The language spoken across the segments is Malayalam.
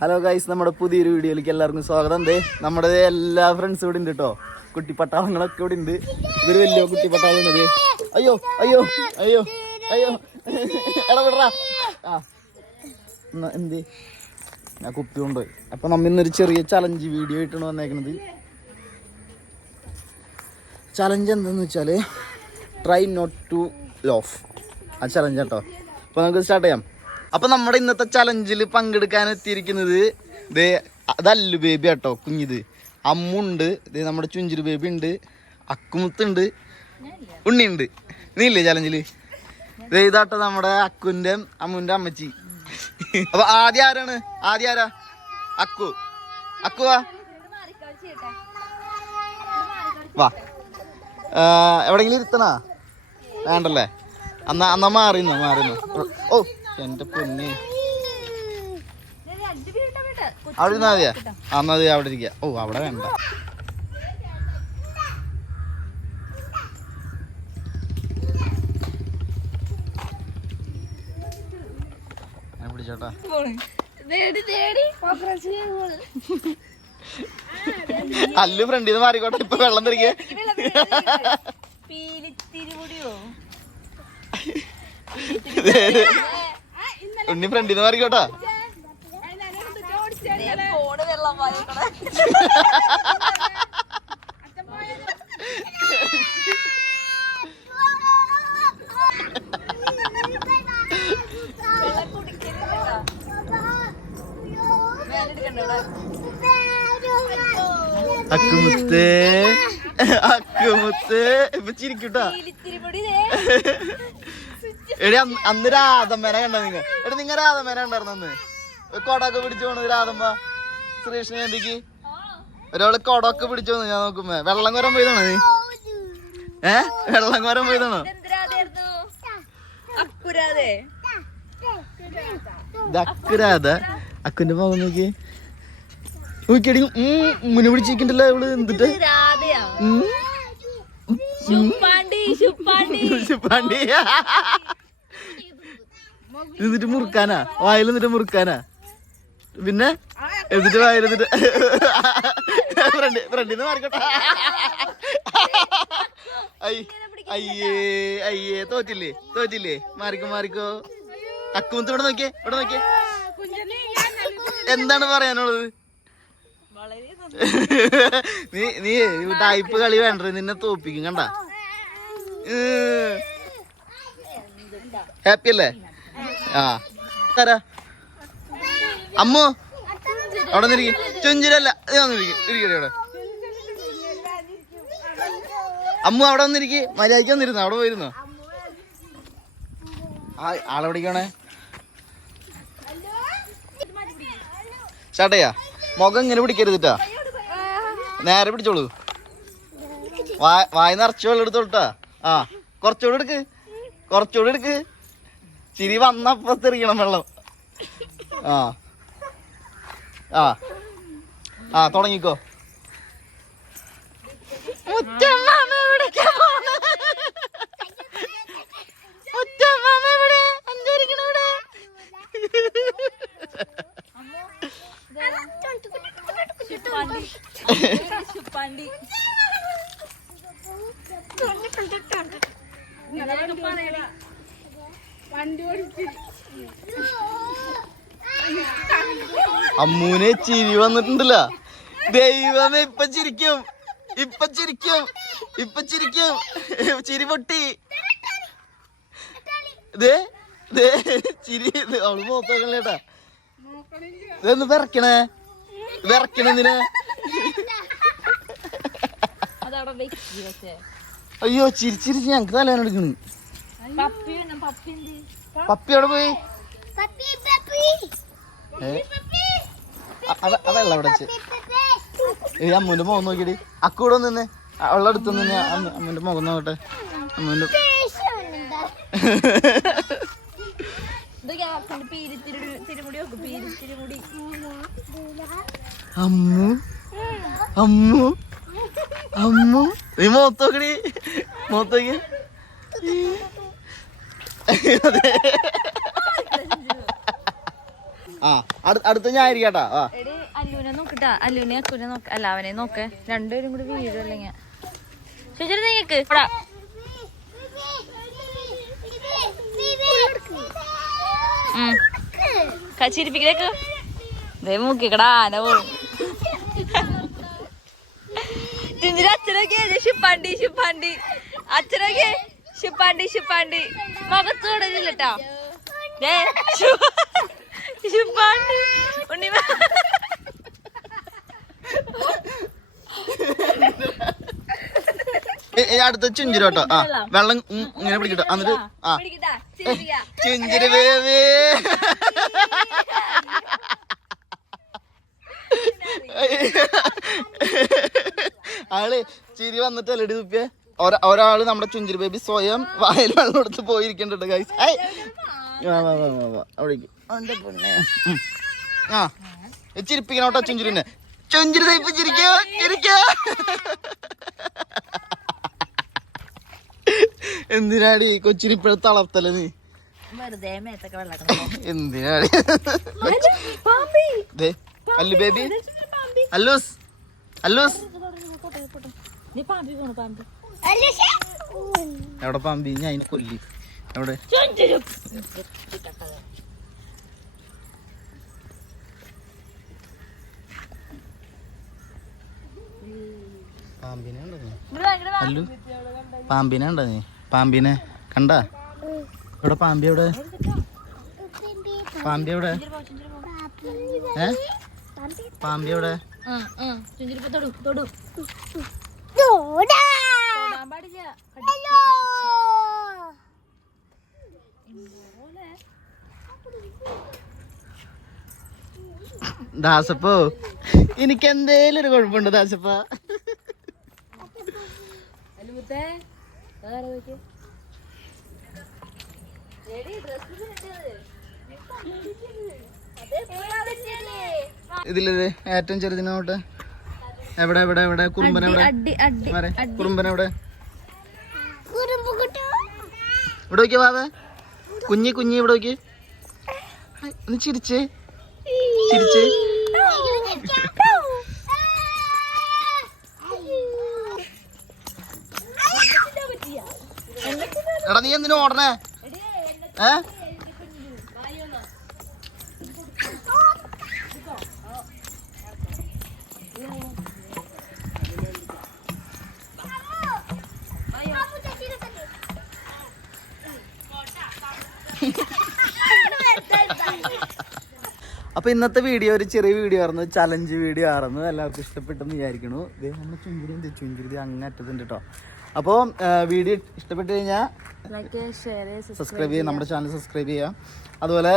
ഹലോ ഗൈസ് നമ്മുടെ പുതിയൊരു വീഡിയോയിലേക്ക് എല്ലാവർക്കും സ്വാഗതം. ദേ നമ്മുടെ എല്ലാ ഫ്രണ്ട്സും ഇവിടെ ഉണ്ട് കേട്ടോ കുട്ടിപ്പട്ടാളങ്ങളൊക്കെ ഇവിടെ ഉണ്ട്. ഇവർ വലിയ കുട്ടിപ്പട്ടാളുണ്ട് അയ്യോ അയ്യോ അയ്യോ അയ്യോ. എടാ എന്ത്? ഞാൻ കുപ്പി കൊണ്ടുപോയി അപ്പൊ നമ്മ ഇന്നൊരു ചെറിയ ചലഞ്ച് വീഡിയോ ആയിട്ടാണ് വന്നേക്കുന്നത് ചലഞ്ച് എന്താന്ന് വെച്ചാൽ ട്രൈ നോട്ട് ടു ലോഫ് ആ ചലഞ്ച് കേട്ടോ അപ്പൊ നമുക്ക് സ്റ്റാർട്ട് ചെയ്യാം. അപ്പൊ നമ്മുടെ ഇന്നത്തെ ചലഞ്ചിൽ പങ്കെടുക്കാൻ എത്തിയിരിക്കുന്നത് ദേ അതല്ലു ബേബി കേട്ടോ കുഞ്ഞിത്. അമ്മുണ്ട്. ദേ നമ്മുടെ ചുഞ്ചിരി ബേബി ഉണ്ട്. അക്കുമുത്തുണ്ട്. ഉണ്ണിയുണ്ട്. നീ ഇല്ലേ ചലഞ്ചിൽ ഇതാട്ടോ നമ്മുടെ അക്കുന്റെ അമ്മുന്റെ അമ്മച്ചി. അപ്പൊ ആദ്യം ആരാണ്? ആദ്യം ആരാ? അക്കു. അക്കുവാ വാ. എവിടെങ്കിലും ഇരുത്തണാ? വേണ്ടല്ലേ? അന്നാ അന്നാ മാറിന്നോ മാറിന്നോ. ഓ. എന്റെ പൊന്നെ. അവിടെ ഇരുന്നാ മതിയാ? മതി അവിടെ ഇരിക്കുക ഓ അവിടെ വേണ്ട. പിടിച്ചോട്ടാ. അല്ലു ഫ്രണ്ടിന്ന് മാറിക്കോട്ടെ ഇപ്പൊ വെള്ളം തിരികെ പീലിത്തിരിമുടിയോ ഉണ്ണി മാറിക്കോട്ടാ. വെള്ളം കുടിക്കരുത് വേനെടുക്കണ്ട അക്കുമുത്ത് അക്കുമുത്ത്. ഇപ്പൊ ചിരിക്കൂട്ടാ. എടി അന്ന് രാധമ്മേനെ കണ്ട നിങ്ങ നിങ്ങ രാധമ്മേനെ ഒരു കൊടൊക്കെ പിടിച്ചു പോണത് രാധമ്മ. ശ്രീകൃഷ്ണ ജയന്തിക്ക് ഒരാൾ കൊടൊക്കെ പിടിച്ചു വന്നു ഞാൻ നോക്കുമ്പോ. വെള്ളം കോരം പോയതാണോ നീ? ഏ? വെള്ളം കോരം പോയതാണോ? അക്കുരാധ. അക്കുന്റെ മുഖം നോക്കി. നോക്കിയടി മുന്നു പിടിച്ചിരിക്കണ്ടല്ലോ ഇവൾ എന്തിട്ട്. ശുപ്പാണ്ടി ശുപ്പാണ്ടി. പാണ്ടി എന്നിട്ട് മുറുക്കാനാ? വായിൽ എന്നിട്ട് മുറുക്കാനാ? പിന്നെ? എന്നിട്ട് വായിൽ എന്നിട്ട് ഫ്രണ്ട് ഫ്രണ്ടിന്ന് മാറിക്കോട്ടെ. അയ്യേ അയ്യേ തോറ്റില്ലേ? തോറ്റില്ലേ? മാറിക്കോ മാറിക്കോ. അക്കുമത്ത് ഇവിടെ നോക്കിയേ ഇവിടെ നോക്കിയേ. എന്താണ് പറയാനുള്ളത്? നീ നീ ടൈപ്പ് കളി വേണ്ട നിന്നെ തോപ്പിക്കും കണ്ട? ഹാപ്പി അല്ലേ? ആ. തരാ അമ്മു? അവിടെ നിന്നിരിക്കും ചുഞ്ചിരല്ല. ഇരിക്കട്ടെ അമ്മു അവിടെ വന്നിരിക്കെ. മര്യാദയ്ക്ക് വന്നിരുന്നു? അവിടെ പോയിരുന്നു? ആ ആളെ പിടിക്കണേ. ചെയ്യാ മുഖം ഇങ്ങനെ പിടിക്കരുതിട്ടാ നേരെ പിടിച്ചോളൂ. വായ വായ നിറച്ച് വെള്ളം എടുത്തോട്ടാ ആ കുറച്ചുകൂടെ എടുക്ക്. കുറച്ചുകൂടെ എടുക്ക്. ചിരി വന്നപ്പോ തെറിയണം വെള്ളം. ആ. ആ. ആ തുടങ്ങിക്കോ. ശുപ്പാണ്ടി. അമ്മൂനെ ചിരി വന്നിട്ടുണ്ടല്ല. ദൈവമേ ഇപ്പൊ ചിരിക്കും. ഇപ്പൊ ചിരിക്കും. ഇപ്പൊ ചിരിക്കും. ചിരി പൊട്ടി. ദേ ദേ ചിരി. ഇത് അവൾ മോത്തോക്കല്ലേട്ടാ ഇതൊന്ന് വിറക്കണേ. വിറക്കണെന്തിനെ അയ്യോ ചിരിച്ചിരിച്ച് ഞങ്ങക്ക് തലേന എടുക്കണ്. പപ്പി അവിടെ പോയി? അതല്ല അവിടെ ഈ അമ്മൂന്റെ മുഖം നോക്കിയടി അക്കൂടെ നിന്ന്. അവളുടെ അടുത്ത് നിന്ന് അമ്മൂന്റെ മുഖം നോക്കട്ടെ. അമ്മൂന്റെ അമ്മു? അമ്മു? അമ്മു? നീ മോത്തോക്കടി മോത്തോക്ക് ആ അടുത്ത ഞാൻ ആയിരിക്കട്ടാ. ആ. അല്ലുവിനെ നോക്കിട്ടാ അല്ലുവിനെ അക്കുനെ നോക്ക. അല്ല അവനെ നോക്ക്. രണ്ടുപേരും കൂടി വീഴും അല്ലെങ്കിൽ. ഉം. കച്ചിരിപ്പിക്കലേക്ക് അച്ഛനൊക്കെ ഷിപ്പാണ്ടി പണ്ടി. അച്ഛനൊക്കെ ഷിപ്പാണ്ടി ശുപ്പാണ്ടി. മുഖത്ത് തുടങ്ങില്ലട്ടാ ശുപ്പാണ്ടി. ഉണ്ണിമ അടുത്ത് ചുഞ്ചിരി കേട്ടോ. ആ വെള്ളം ഇങ്ങനെ പിടിക്കട്ടോ. എന്നിട്ട് ആ. ചുഞ്ചിരി ബേബി. ആൾ ചിരി വന്നിട്ടല്ലേ തുപ്പിയെ ഒരാ- ഒരാൾ നമ്മുടെ ചുഞ്ചിരി ബേബി സ്വയം വായിൽ വെള്ളം എടുത്ത് പോയിരിക്കണ്ടോ ഗൈസ് വാ വാ വാ വാ വാ. അവിടേക്ക്. അവന്റെ ആ. ചിരിപ്പിക്കണം കേട്ടോ ചുഞ്ചിരിനെ. ചുഞ്ചിരി തയ്പ്പ് ചിരിക്കോ ചിരിക്കോ. എന്തിനാടി കൊച്ചിരി തളർത്തല നീ? വെറുതെ മേത്തൊക്കെ വെള്ളം എന്തിനാടി? പാമ്പി. ദേ അല്ലു ബേബി. അല്ലൂസ്. അല്ലൂസ്. നീ പാമ്പി പോണു പാമ്പി. എവിടെ പാമ്പി ഞാൻ അതിനെ കൊല്ലി. എവിടെ? പാമ്പിനെ ഉണ്ടോ നീ അല്ലു പാമ്പിനെ ഉണ്ടോ നീ പാമ്പിനെ കണ്ട? എവിടെ പാമ്പി എവിടെ? പാമ്പി എവിടെ? ഏ? പാമ്പി എവിടെ? ചുഞ്ചിരിപ്പ് തൊടു തൊടു. ദാസപ്പോ എനിക്ക് എന്തേലും ഒരു കുഴപ്പമുണ്ട് ദാസപ്പ? ഇതിലൊരു ഏറ്റവും ചെറുതിനോട്ട്. എവിടെ എവിടെ എവിടെ? കുറുമ്പൻ എവിടെ? ഇവിടെ നോക്കിയ വാവേ. കുഞ്ഞി കുഞ്ഞി ഇവിടെ നോക്കി ഒന്ന് ചിരിച്ചേ. ചിരിച്ചേ. എടാ നീ എന്തിനു ഓടണേ? ഏ? അപ്പൊ ഇന്നത്തെ വീഡിയോ ഒരു ചെറിയ വീഡിയോ ആയിരുന്നു ചലഞ്ച് വീഡിയോ ആയിരുന്നു. എല്ലാവർക്കും ഇഷ്ടപ്പെട്ടെന്ന് വിചാരിക്കണു ദേ നമ്മുടെ ചുഞ്ചിരി ഉണ്ട് ചുഞ്ചിരി അങ്ങ് അറ്റത്തുണ്ട് കേട്ടോ അപ്പോൾ വീഡിയോ ഇഷ്ടപ്പെട്ട് കഴിഞ്ഞാൽ സബ്സ്ക്രൈബ് ചെയ്യുക നമ്മുടെ ചാനൽ സബ്സ്ക്രൈബ് ചെയ്യുക അതുപോലെ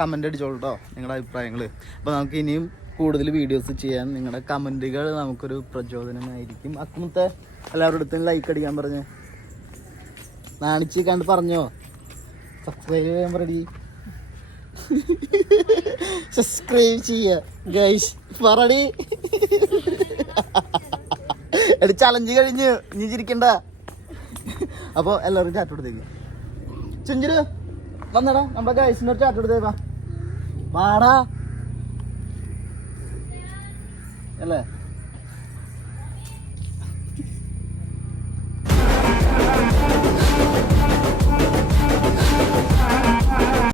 കമന്റ് അടിച്ചോളൂ കേട്ടോ നിങ്ങളുടെ അഭിപ്രായങ്ങൾ അപ്പോൾ നമുക്ക് ഇനിയും കൂടുതൽ വീഡിയോസ് ചെയ്യാൻ നിങ്ങളുടെ കമന്റുകൾ നമുക്കൊരു പ്രചോദനമായിരിക്കും. അക്കുമത്തെ എല്ലാവരുടെ അടുത്തും ലൈക്ക് അടിക്കാൻ പറഞ്ഞു. നാണിച്ച് കണ്ട് പറഞ്ഞോ? സബ്സ്ക്രൈബ് ചെയ്യാൻ പറടി. സബ്സ്ക്രൈബ് ചെയ്യ. ഗൈസ് പറടി. എടി ചലഞ്ച് കഴിഞ്ഞ്. നീ ചിരിക്കണ്ട. അപ്പോൾ എല്ലാവരും ചാറ്റ് കൊടുത്തേക്ക്. ചെഞ്ചിര് വന്നടാ. നമ്മുടെ ഗൈസിന്റെ ഒരു ചാറ്റ് കൊടുത്തേക്കാ വാടാ. അല്ലേ?